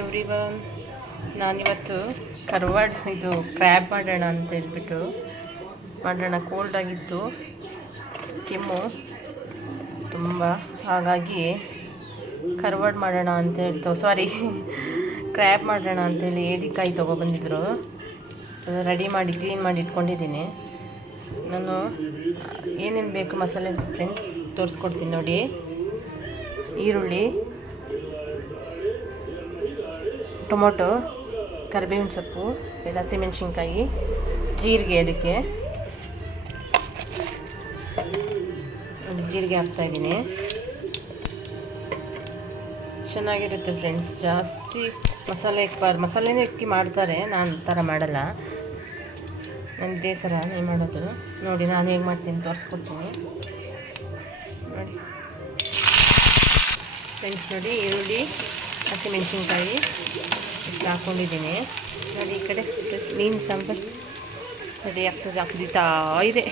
Everyone, ನಾನಿವತ್ತು ಕರ್ವಾಡ್ ಇದು crab ಮಾಡೋಣ ಅಂತ ಹೇಳ್ಬಿಟ್ಟು ಮಾಡೋಣ. ಕೋಲ್ಡ್ ಆಗಿತ್ತು, ಕೆಮ್ಮು ತುಂಬ, ಹಾಗಾಗಿ ಕರ್ವಾಡ್ ಮಾಡೋಣ ಅಂತ ಹೇಳ್ತು ಕ್ರ್ಯಾಬ್ ಮಾಡೋಣ ಅಂತೇಳಿ ಏಡಿಕಾಯಿ ತೊಗೊಬಂದಿದ್ರು. ರೆಡಿ ಮಾಡಿ ಕ್ಲೀನ್ ಮಾಡಿ ಇಟ್ಕೊಂಡಿದ್ದೀನಿ. ನಾನು ಏನೇನು ಬೇಕು ಮಸಾಲೆ ಫ್ರೆಂಡ್ಸ್ ತೋರಿಸ್ಕೊಡ್ತೀನಿ ನೋಡಿ. ಈರುಳ್ಳಿ, ಟೊಮೊಟೊ, ಕರಿಬೇವಿನ ಸೊಪ್ಪು, ಹಸಿಮೆಣ್ಸಿನ್ಕಾಯಿ, ಜೀರಿಗೆ, ಅದಕ್ಕೆ ಜೀರಿಗೆ ಹಾಕ್ತಾಯಿದ್ದೀನಿ. ಚೆನ್ನಾಗಿರುತ್ತೆ ಫ್ರೆಂಡ್ಸ್. ಜಾಸ್ತಿ ಮಸಾಲೆನೇ ಇಕ್ಕಿ ಮಾಡ್ತಾರೆ, ನಾನು ಥರ ಮಾಡಲ್ಲ. ನಾನು ಇದೇ ಥರನೇ ಮಾಡೋದು. ನೋಡಿ ನಾನು ಹೇಗೆ ಮಾಡ್ತೀನಿ ತೋರಿಸ್ಕೊಡ್ತೀನಿ ನೋಡಿ ಫ್ರೆಂಡ್ಸ್. ನೋಡಿ ಈರುಳ್ಳಿ, ಹಸಿಮೆಣ್ಸಿನ್ಕಾಯಿ ಇಷ್ಟು ಹಾಕ್ಕೊಂಡಿದ್ದೀನಿ ನೋಡಿ. ಈ ಕಡೆ ಮೀನು ಸಾಂಬಾರು ರೆಡಿ ಆಗ್ತದೆ, ಕುದೀತಾ ಇದೆ.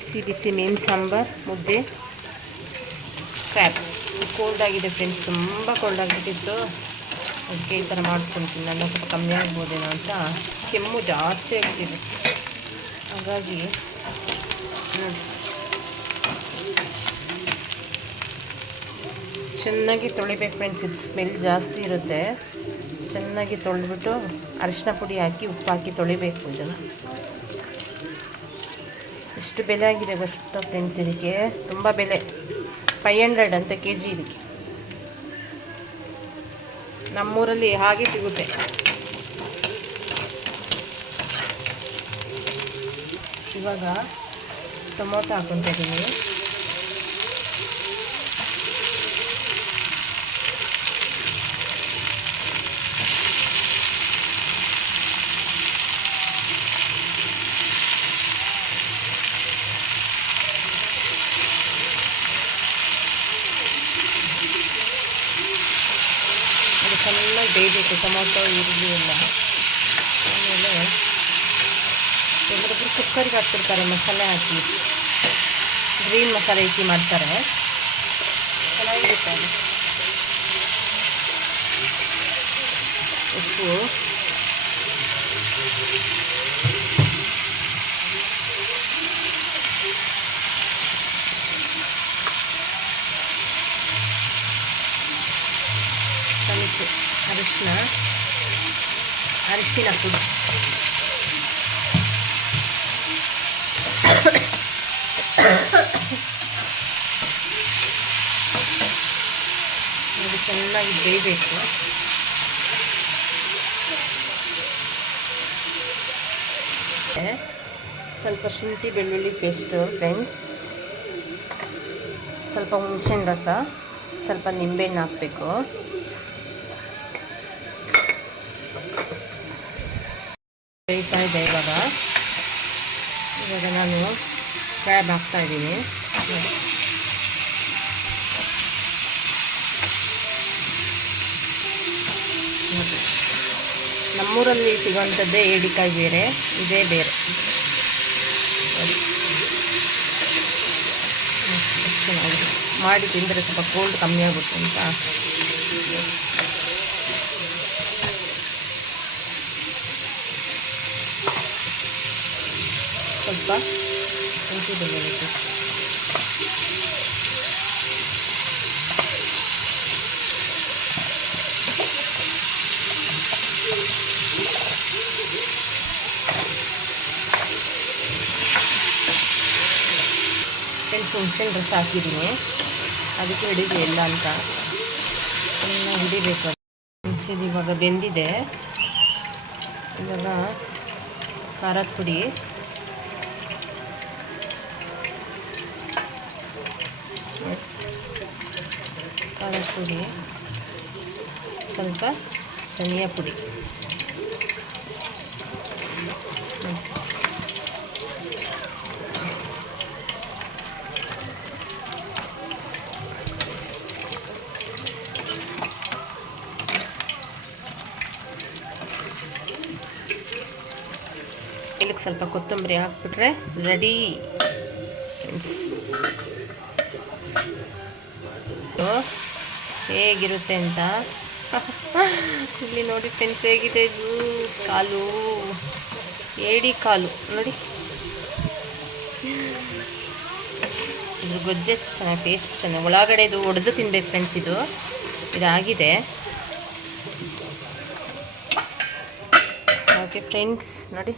ಬಿಸಿ ಬಿಸಿ ಮೀನು ಸಾಂಬಾರು, ಮುದ್ದೆ, ಕ್ರ್ಯಾಬ್. ಕೋಲ್ಡ್ ಆಗಿದೆ ಫ್ರೆಂಡ್ಸ್, ತುಂಬ ಕೋಲ್ಡ್ ಆಗಿಬಿಟ್ಟಿತ್ತು. ಅದಕ್ಕೆ ಈ ಥರ ಮಾಡ್ಕೊಳ್ತೀನಿ. ನನ್ನ ಸ್ವಲ್ಪ ಕಮ್ಮಿ ಆಗ್ಬೋದೇನೋ ಅಂತ. ಕೆಮ್ಮು ಜಾಸ್ತಿ ಆಗ್ತಿದೆ, ಹಾಗಾಗಿ ನೋಡಿ ಚೆನ್ನಾಗಿ ತೊಳಿಬೇಕು ಫ್ರೆಂಡ್ಸ್. ಇದು ಸ್ಮೆಲ್ ಜಾಸ್ತಿ ಇರುತ್ತೆ. ಚೆನ್ನಾಗಿ ತೊಳೆದ್ಬಿಟ್ಟು ಅರಿಶಿನ ಪುಡಿ ಹಾಕಿ ಉಪ್ಪು ಹಾಕಿ ತೊಳಿಬೇಕು ಇದನ್ನು. ಎಷ್ಟು ಬೆಲೆ ಆಗಿದೆ ಗೊತ್ತಾ ಫ್ರೆಂಡ್ಸ್, ಇದಕ್ಕೆ ತುಂಬ ಬೆಲೆ. 500 ಅಂತ kg ಇದಕ್ಕೆ. ನಮ್ಮೂರಲ್ಲಿ ಹಾಗೆ ಸಿಗುತ್ತೆ. ಇವಾಗ ಟೊಮೊಟೊ ಹಾಕ್ಕೊತಾ ಇದ್ದೀನಿ. ಚೆನ್ನಾಗಿ ಬೇಯಬೇಕು ಟೊಮೊಟೊ, ಈರುಳ್ಳಿ ಎಲ್ಲ. ಆಮೇಲೆ ಎಲ್ಲರೊಬ್ಬರು ಕುಕ್ಕರಿಗೆ ಹಾಕ್ತಿರ್ತಾರೆ ಮಸಾಲೆ ಹಾಕಿ, ಗ್ರೀನ್ ಮಸಾಲೆ ಹಾಕಿ ಮಾಡ್ತಾರೆ, ಚೆನ್ನಾಗಿರುತ್ತೆ ಅದು. ಉಪ್ಪು, ಅರಿಶಿನ ಪುಡಿ, ಅದು ಚೆನ್ನಾಗಿ ಬೇಯಬೇಕು. ಸ್ವಲ್ಪ ಶುಂಠಿ ಬೆಳ್ಳುಳ್ಳಿ ಪೇಸ್ಟು ಫ್ರೆಂಡ್ಸ್, ಸ್ವಲ್ಪ ಹುಣಸೆಹಣ್ಣು ರಸ, ಸ್ವಲ್ಪ ನಿಂಬೆಹಣ್ಣು ಹಾಕಬೇಕು. ಬೇಯ್ತಾ ಇದೆ. ಇವಾಗ ನಾನು ಕ್ರ್ಯಾಬ್ ಹಾಕ್ತಾಯಿದ್ದೀನಿ. ನಮ್ಮೂರಲ್ಲಿ ಸಿಗುವಂಥದ್ದೇ ಏಡಿಕಾಯಿ ಬೇರೆ, ಇದೇ ಬೇರೆ. ಮಾಡಿ ತಿಂದರೆ ಸ್ವಲ್ಪ ಕೋಲ್ಡ್ ಕಮ್ಮಿ ಆಗುತ್ತೆ ಅಂತ. ಸ್ವಲ್ಪ ಶುಂಠಿ ಬೆಳ್ಳುಳ್ಳಿ ಹುಣಸೆಹಣ್ಣು ರಸ ಹಾಕಿದ್ದೀನಿ, ಅದಕ್ಕೆ ಹಿಡಿದೆ ಎಲ್ಲ ಅಂತ ಚೆನ್ನಾಗಿ ಹಿಡಿಬೇಕು. ಹುಣಸೆದು ಇವಾಗ ಬೆಂದಿದೆ. ಇವಾಗ ಖಾರದ ಪುಡಿ, ಸ್ವಲ್ಪ ಧನಿಯಾ ಪುಡಿ, ಇದಕ್ಕೆ ಸ್ವಲ್ಪ ಕೊತ್ತಂಬರಿ ಹಾಕ್ಬಿಟ್ರೆ ರೆಡಿ. ಹೇಗಿರುತ್ತೆ ಅಂತ ಇಲ್ಲಿ ನೋಡಿ ಫ್ರೆಂಡ್ಸ್ ಹೇಗಿದೆ ಇದು ಕಾಲು, ಏಡಿ ಕಾಲು ನೋಡಿ. ಇದ್ರ ಗೊಜ್ಜೆ ಚೆನ್ನಾಗಿ ಟೇಸ್ಟ್ ಚೆನ್ನಾಗಿ, ಒಳಗಡೆ ಇದು ಒಡೆದು ತಿನ್ಬೇಕು ಫ್ರೆಂಡ್ಸ್. ಇದಾಗಿದೆ. ಓಕೆ ಫ್ರೆಂಡ್ಸ್ ನೋಡಿ,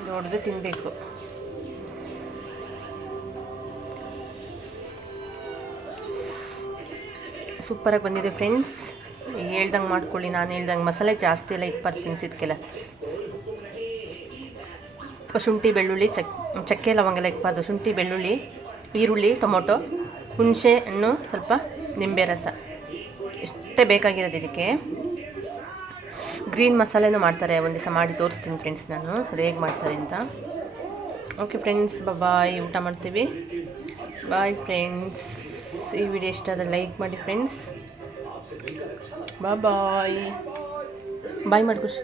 ಇದು ಒಡೆದು ತಿನ್ನಬೇಕು. ಸೂಪರಾಗಿ ಬಂದಿದೆ ಫ್ರೆಂಡ್ಸ್. ಹೇಳ್ದಂಗೆ ಮಾಡ್ಕೊಳ್ಳಿ, ನಾನು ಹೇಳ್ದಂಗೆ ಮಸಾಲೆ ಜಾಸ್ತಿ ಎಲ್ಲ ಇಟ್ಬಾರ್ದು ಫ್ರೆಂಡ್ಸ್. ಇದಕ್ಕೆಲ್ಲ ಶುಂಠಿ ಬೆಳ್ಳುಳ್ಳಿ ಚಕ್ಕೆ ಲವಂಗೆಲ್ಲ ಇಟ್ಬಾರ್ದು. ಶುಂಠಿ ಬೆಳ್ಳುಳ್ಳಿ, ಈರುಳ್ಳಿ, ಟೊಮೊಟೊ, ಹುಣಸೆ ಹಣ್ಣು, ಸ್ವಲ್ಪ ನಿಂಬೆ ರಸ, ಇಷ್ಟೇ ಬೇಕಾಗಿರೋದು. ಇದಕ್ಕೆ ಗ್ರೀನ್ ಮಸಾಲೆನೂ ಮಾಡ್ತಾರೆ, ಒಂದು ದಿವಸ ಮಾಡಿ ತೋರಿಸ್ತೀನಿ ಫ್ರೆಂಡ್ಸ್ ನಾನು ಅದು ಹೇಗೆ ಮಾಡ್ತಾರೆ ಅಂತ. ಓಕೆ ಫ್ರೆಂಡ್ಸ್, ಬಾಯ್. ಊಟ ಮಾಡ್ತೀವಿ. Bye friends. ಈ ವಿಡಿಯೋ ಇಷ್ಟ ಆದರೆ ಲೈಕ್ ಮಾಡಿ ಫ್ರೆಂಡ್ಸ್. ಬಾಯ್ ಬಾಯ್. ಬಾಯ್ ಮಾಡಿ ಖುಷಿ.